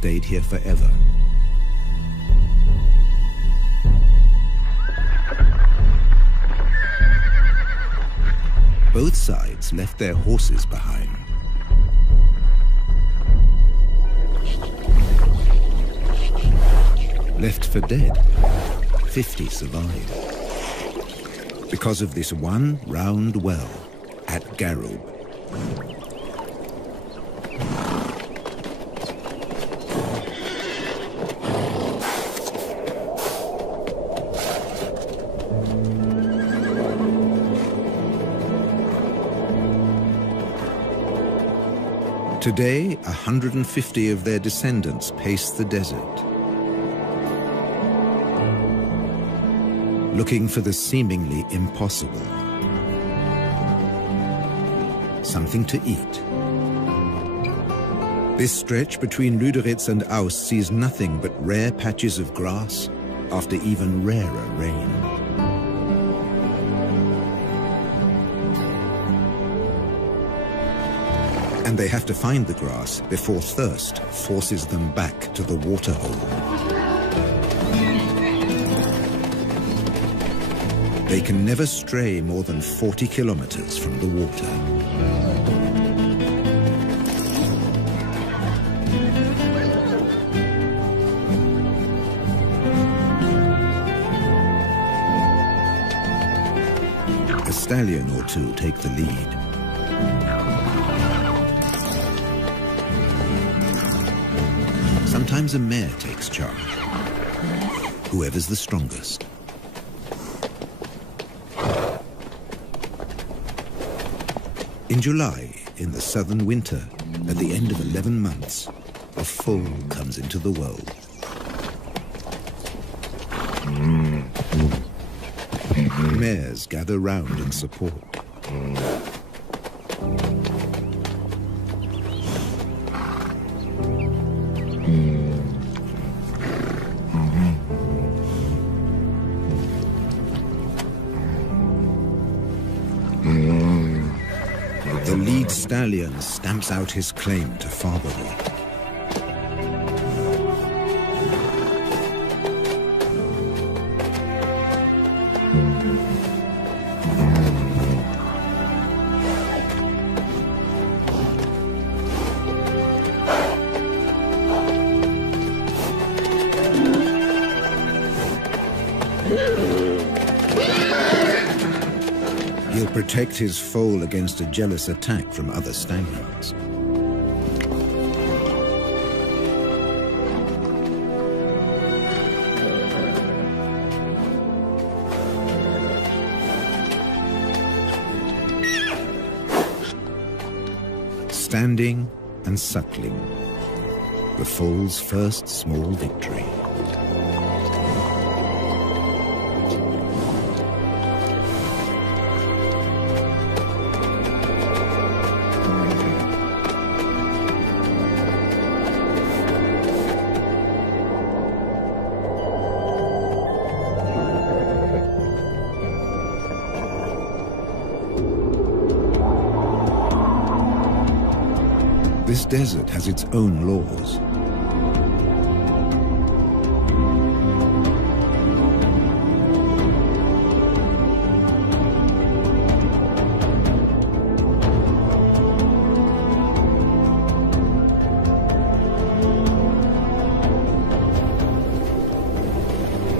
stayed here forever. Both sides left their horses behind. Left for dead, 50 survived. Because of this one round well at Garub. Today, 150 of their descendants pace the desert, looking for the seemingly impossible. Something to eat. This stretch between Lüderitz and Aust sees nothing but rare patches of grass after even rarer rain. And they have to find the grass before thirst forces them back to the waterhole. They can never stray more than 40 kilometers from the water. A stallion or two take the lead. Sometimes a mare takes charge, whoever's the strongest. In July, in the southern winter, at the end of 11 months, a foal comes into the world. Mares gather round in support. The lead stallion stamps out his claim to fatherhood. He'll protect his foal against a jealous attack from other stallions. Standing and suckling, the foal's first small victory. This desert has its own laws.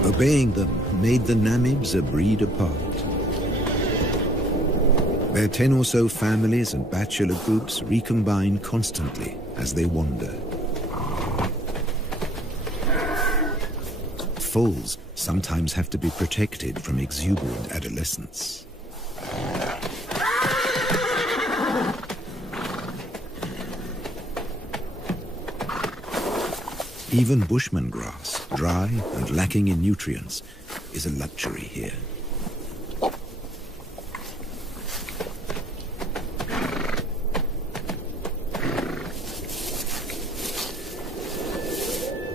Obeying them made the Namibs a breed apart. Their 10 or so families and bachelor groups recombine constantly as they wander. Foals sometimes have to be protected from exuberant adolescents. Even bushman grass, dry and lacking in nutrients, is a luxury here.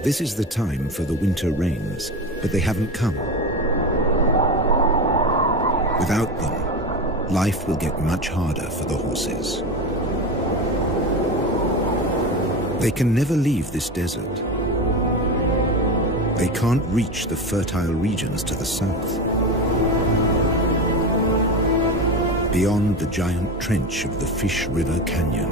This is the time for the winter rains, but they haven't come. Without them, life will get much harder for the horses. They can never leave this desert. They can't reach the fertile regions to the south. Beyond the giant trench of the Fish River Canyon.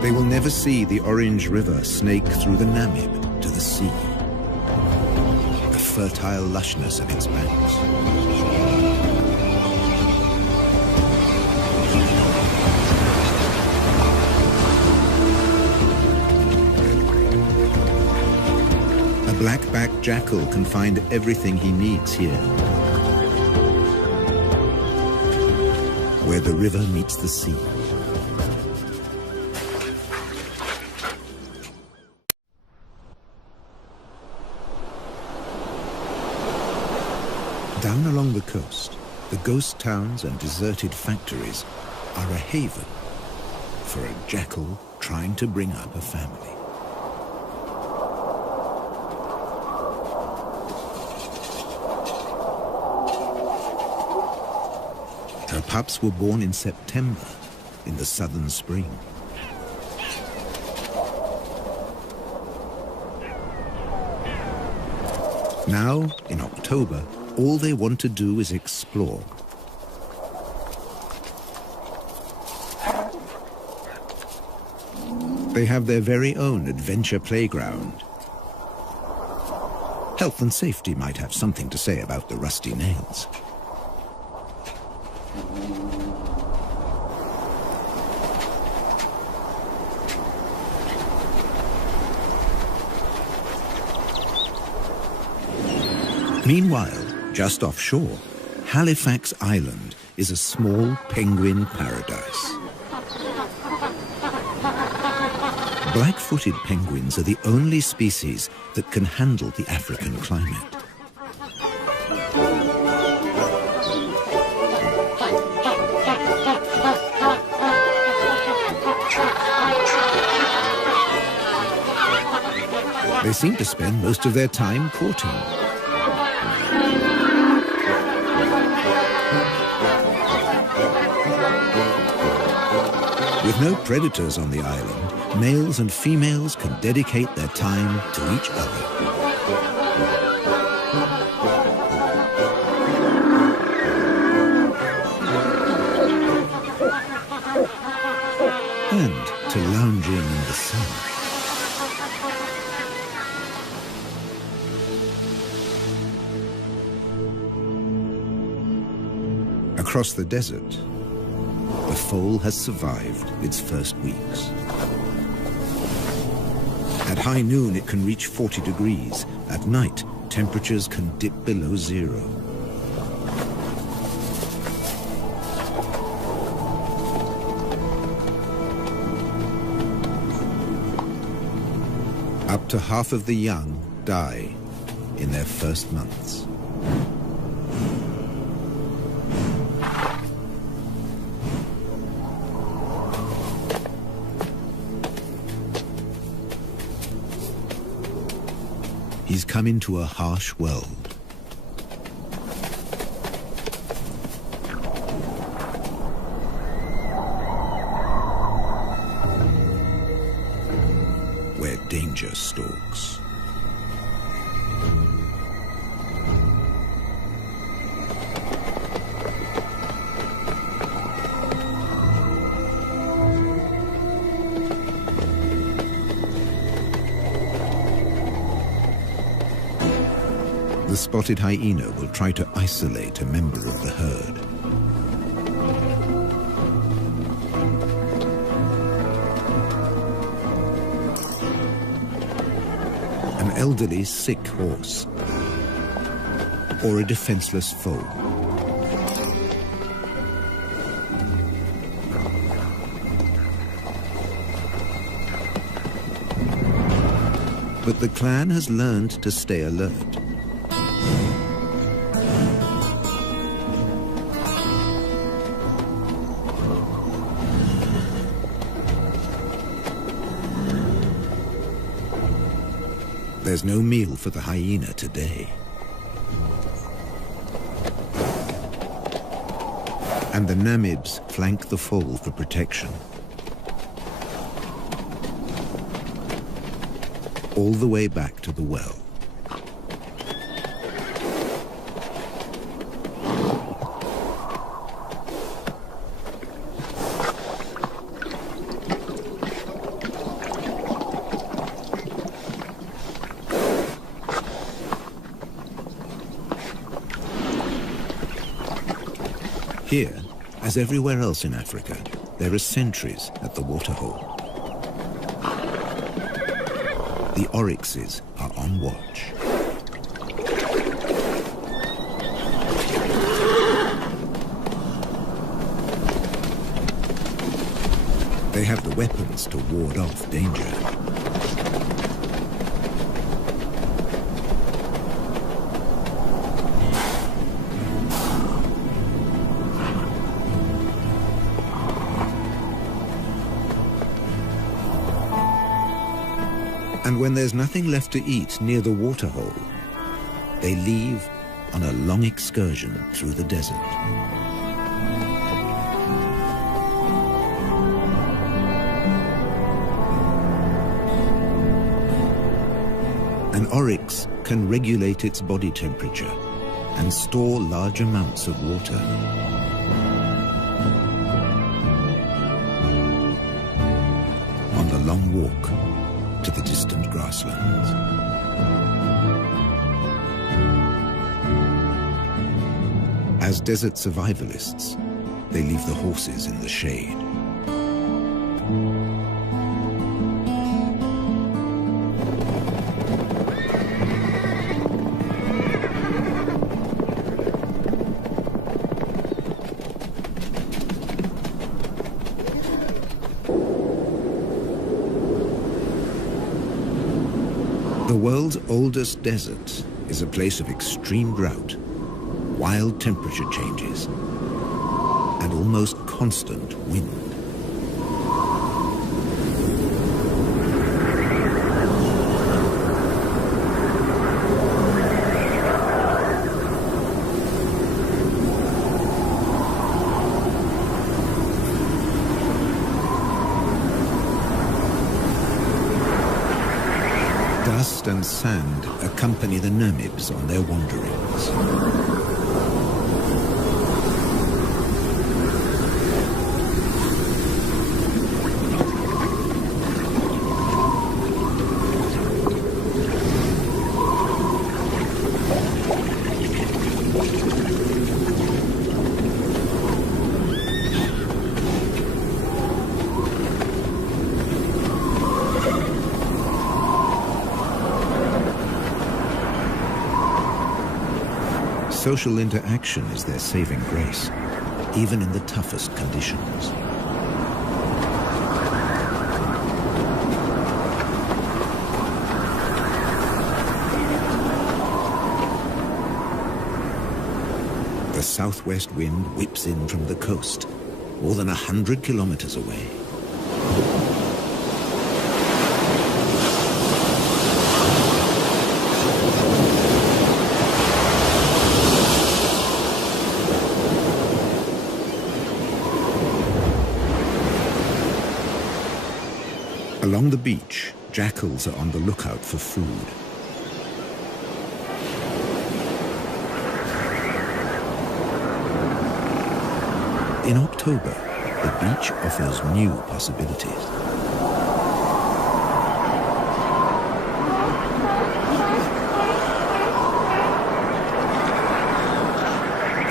They will never see the Orange River snake through the Namib to the sea. The fertile lushness of its banks. A black-backed jackal can find everything he needs here, where the river meets the sea. Down along the coast, the ghost towns and deserted factories are a haven for a jackal trying to bring up a family. Her pups were born in September, in the southern spring. Now, in October, all they want to do is explore. They have their very own adventure playground. Health and safety might have something to say about the rusty nails. Meanwhile, just offshore, Halifax Island is a small penguin paradise. Black-footed penguins are the only species that can handle the African climate. They seem to spend most of their time courting. With no predators on the island, males and females can dedicate their time to each other. And to lounging in the sun. Across the desert, the foal has survived its first weeks. At high noon, it can reach 40 degrees. At night, temperatures can dip below zero. Up to half of the young die in their first months. He's come into a harsh world. Where danger stalks. The spotted hyena will try to isolate a member of the herd. An elderly, sick horse, or a defenseless foal. But the clan has learned to stay alert. There's no meal for the hyena today. and the Namibs flank the fall for protection. All the way back to the well. Here, as everywhere else in Africa, there are sentries at the waterhole. The oryxes are on watch. They have the weapons to ward off danger. And when there's nothing left to eat near the waterhole, they leave on a long excursion through the desert. An oryx can regulate its body temperature and store large amounts of water. On the long walk to the distant grasslands. As desert survivalists, they leave the horses in the shade. The world's oldest desert is a place of extreme drought, wild temperature changes, and almost constant wind. Dust and sand accompany the Namibs on their wanderings. Social interaction is their saving grace, even in the toughest conditions. The southwest wind whips in from the coast, more than 100 kilometers away. Along the beach, jackals are on the lookout for food. In October, the beach offers new possibilities.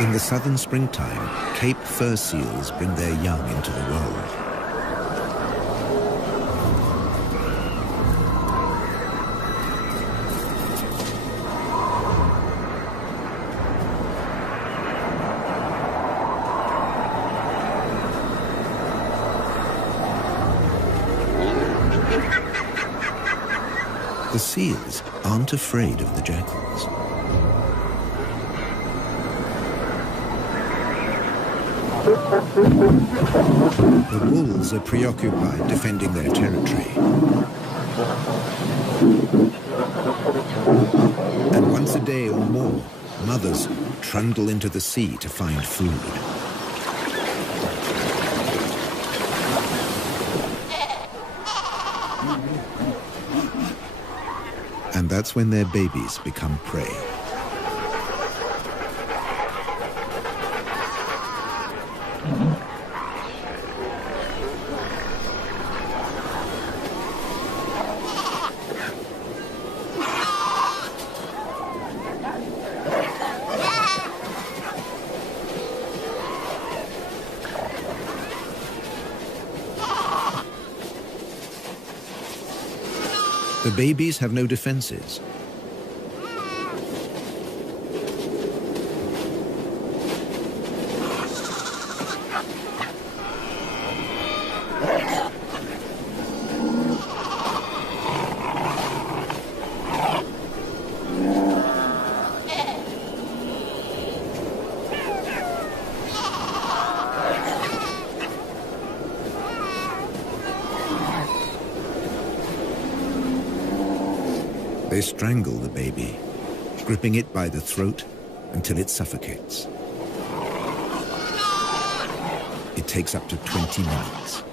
In the southern springtime, Cape fur seals bring their young into the world. The seals aren't afraid of the jackals. The wolves are preoccupied defending their territory. And once a day or more, mothers trundle into the sea to find food. And that's when their babies become prey. The babies have no defenses. They strangle the baby, gripping it by the throat until it suffocates. It takes up to 20 minutes.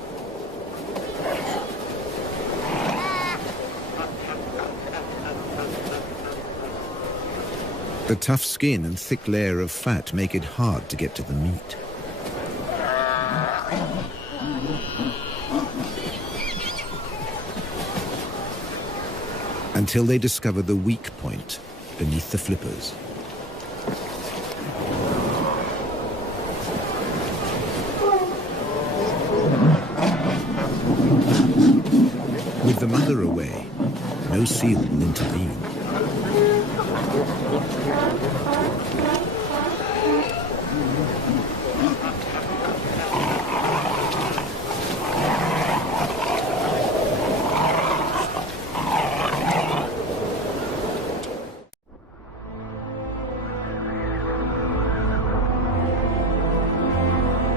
The tough skin and thick layer of fat make it hard to get to the meat. Until they discover the weak point beneath the flippers. With the mother away, no seal will intervene.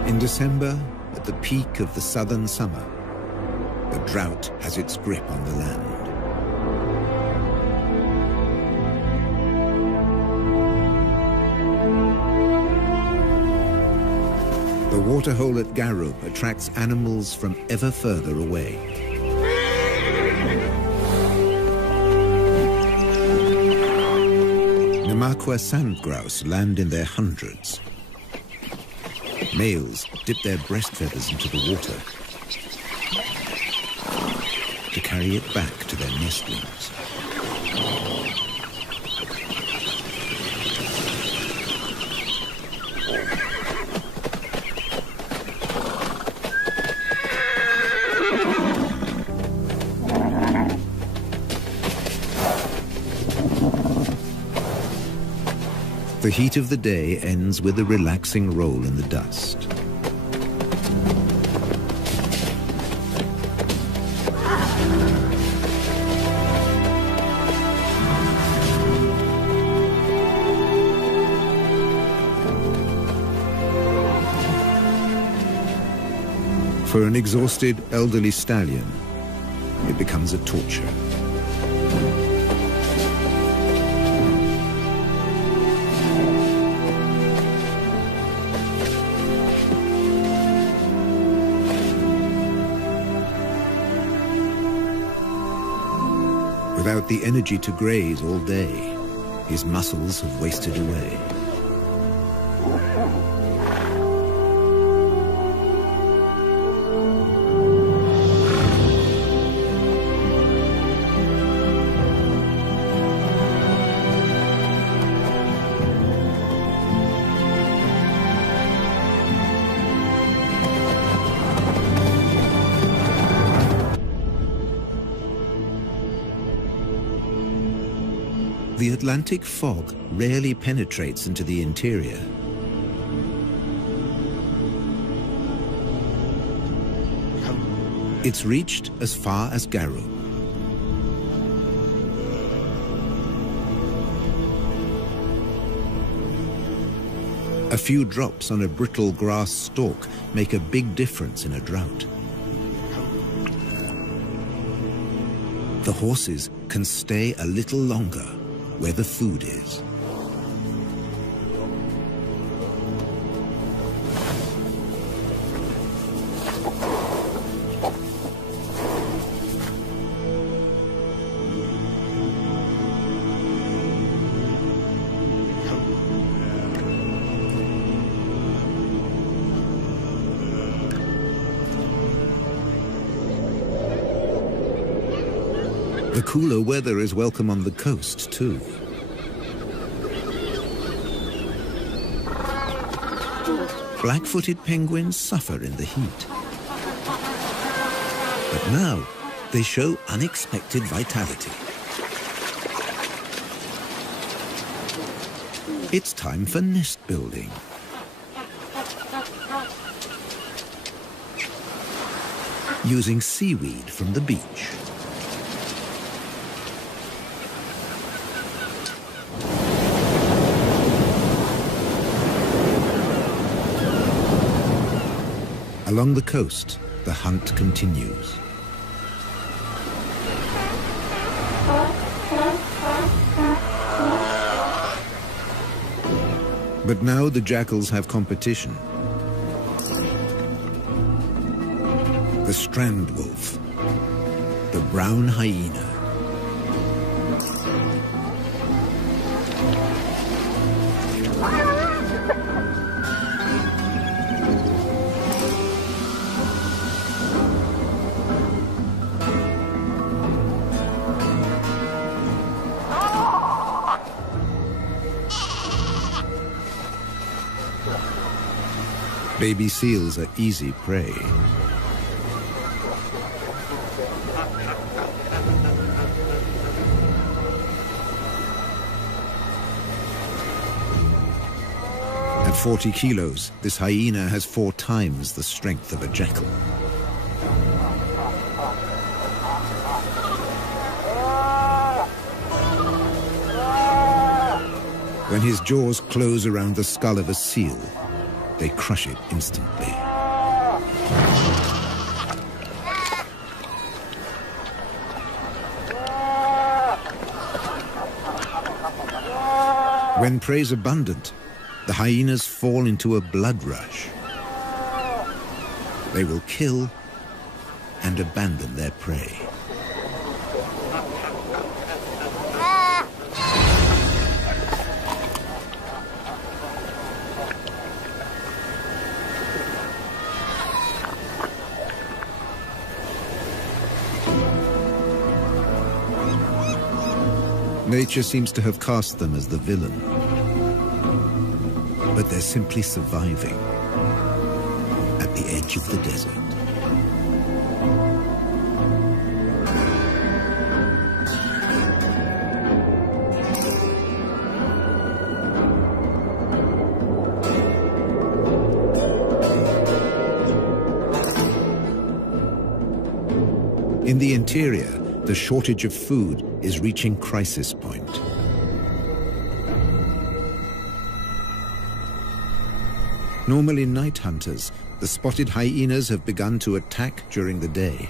In December, at the peak of the southern summer, the drought has its grip on the land. The waterhole at Garub attracts animals from ever further away. Namakwa sand grouse land in their hundreds. Males dip their breast feathers into the water to carry it back to their nestlings. The heat of the day ends with a relaxing roll in the dust. For an exhausted elderly stallion, it becomes a torture. Without the energy to graze all day, his muscles have wasted away. The Atlantic fog rarely penetrates into the interior. It's reached as far as Garub. A few drops on a brittle grass stalk make a big difference in a drought. The horses can stay a little longer where the food is. The cooler weather is welcome on the coast, too. Black-footed penguins suffer in the heat. But now, they show unexpected vitality. It's time for nest building. Using seaweed from the beach. Along the coast, the hunt continues. But now the jackals have competition. The strand wolf, the brown hyena. Baby seals are easy prey. At 40 kilos, this hyena has 4 times the strength of a jackal. When his jaws close around the skull of a seal, they crush it instantly. When prey's abundant, the hyenas fall into a blood rush. They will kill and abandon their prey. Nature seems to have cast them as the villain. But they're simply surviving at the edge of the desert. In the interior, the shortage of food is reaching crisis point. Normally night hunters, the spotted hyenas have begun to attack during the day.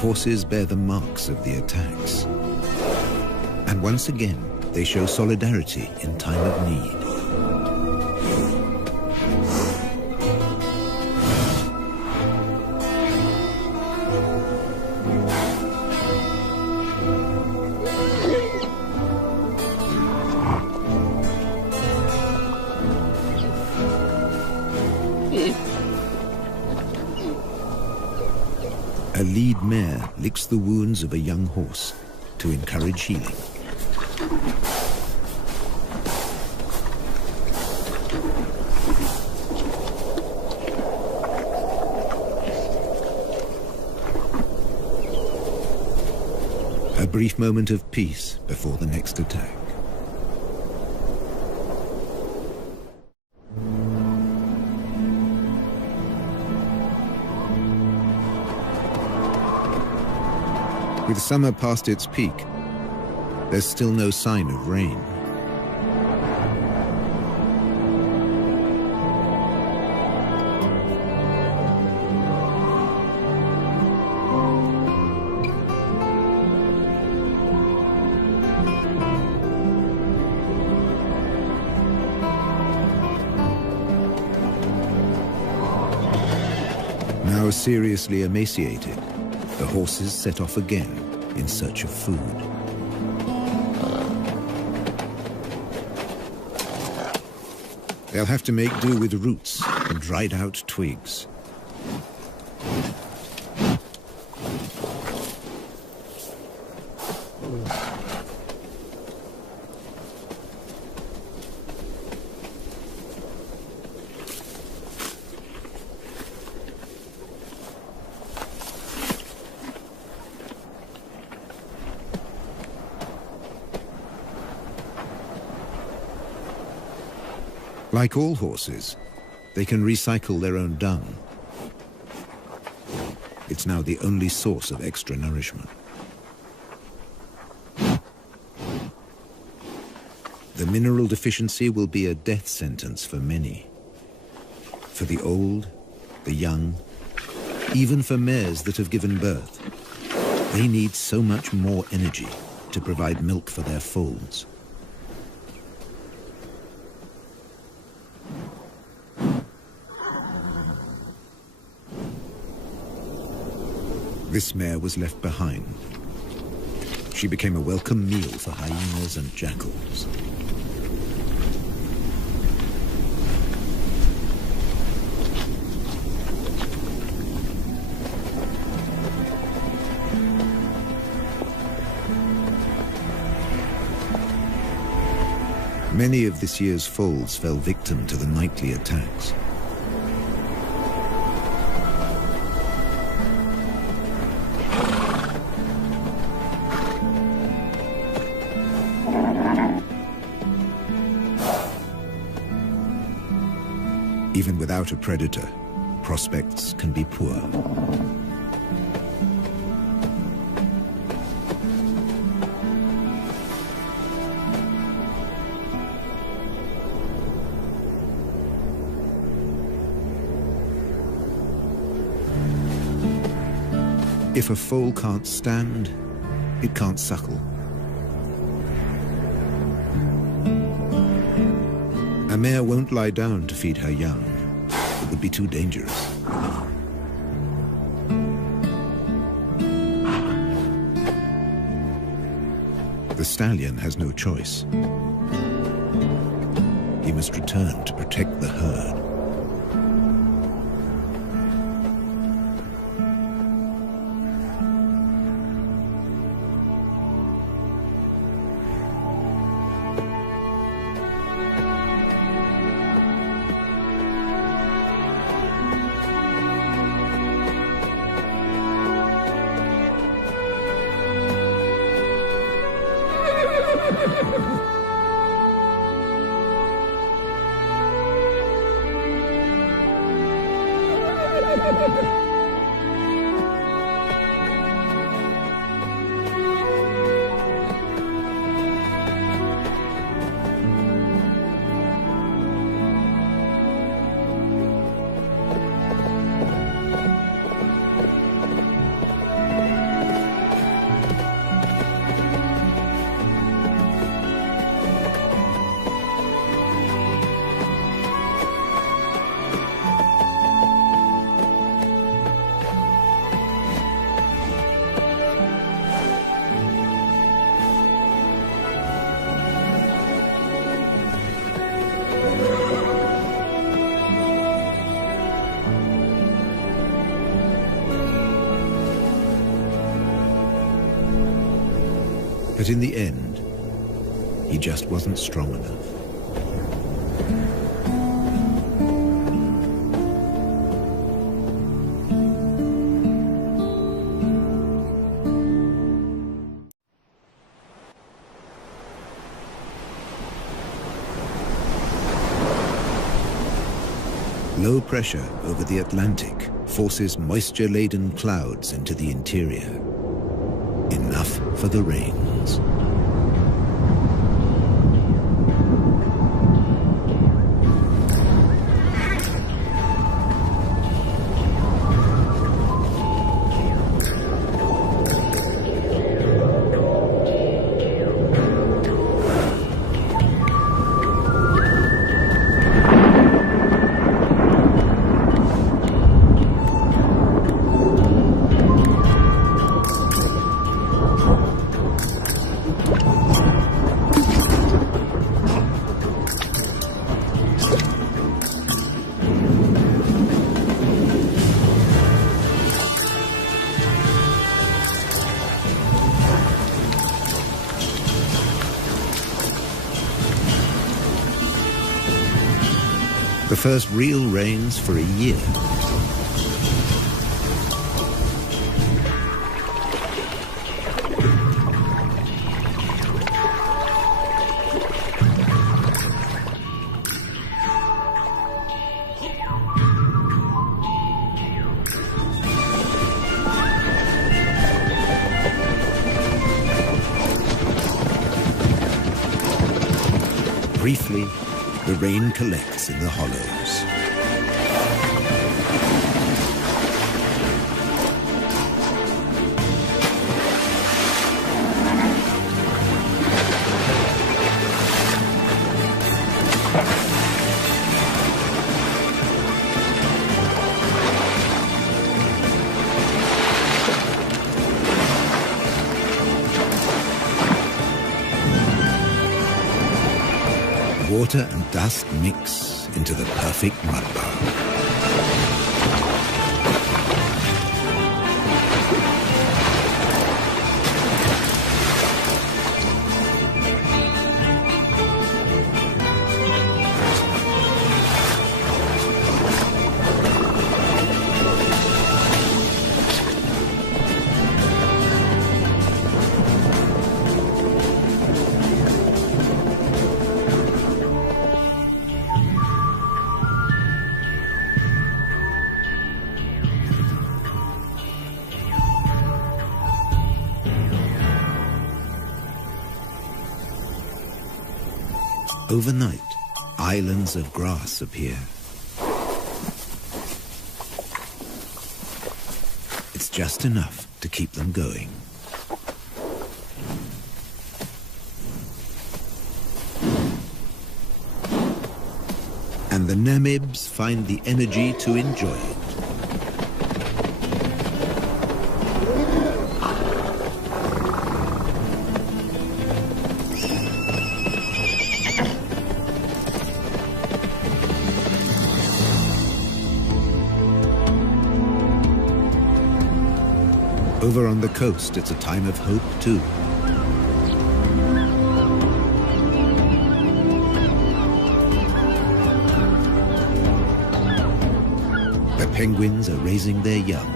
Horses bear the marks of the attacks. And once again, they show solidarity in time of need. A lead mare licks the wounds of a young horse to encourage healing. A brief moment of peace before the next attack. With summer past its peak, there's still no sign of rain. Now seriously emaciated, the horses set off again in search of food. They'll have to make do with roots and dried out twigs. Like all horses, they can recycle their own dung. It's now the only source of extra nourishment. The mineral deficiency will be a death sentence for many. For the old, the young, even for mares that have given birth, they need so much more energy to provide milk for their foals. This mare was left behind. She became a welcome meal for hyenas and jackals. Many of this year's foals fell victim to the nightly attacks. Even without a predator, prospects can be poor. If a foal can't stand, it can't suckle. A mare won't lie down to feed her young. It would be too dangerous. The stallion has no choice. He must return to protect the herd. But in the end, he just wasn't strong enough. Low pressure over the Atlantic forces moisture-laden clouds into the interior. Enough for the rains. first real rains for a year. Briefly, the rain collects in the hollows. Water and dust mix into the perfect mudbowl. Overnight, islands of grass appear. It's just enough to keep them going. And the Namibs find the energy to enjoy it. Over on the coast, it's a time of hope, too. The penguins are raising their young.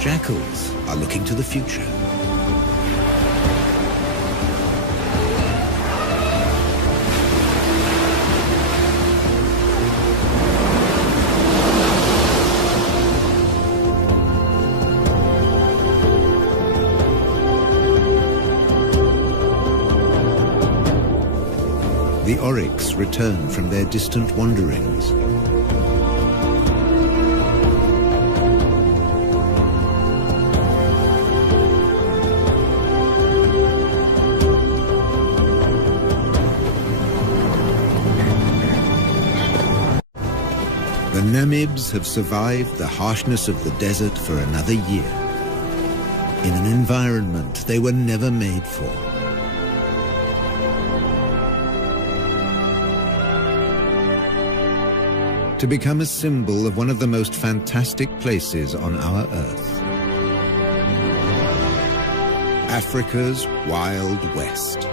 Jackals are looking to the future. The oryx return from their distant wanderings. The Namibs have survived the harshness of the desert for another year, in an environment they were never made for. To become a symbol of one of the most fantastic places on our Earth. Africa's Wild West.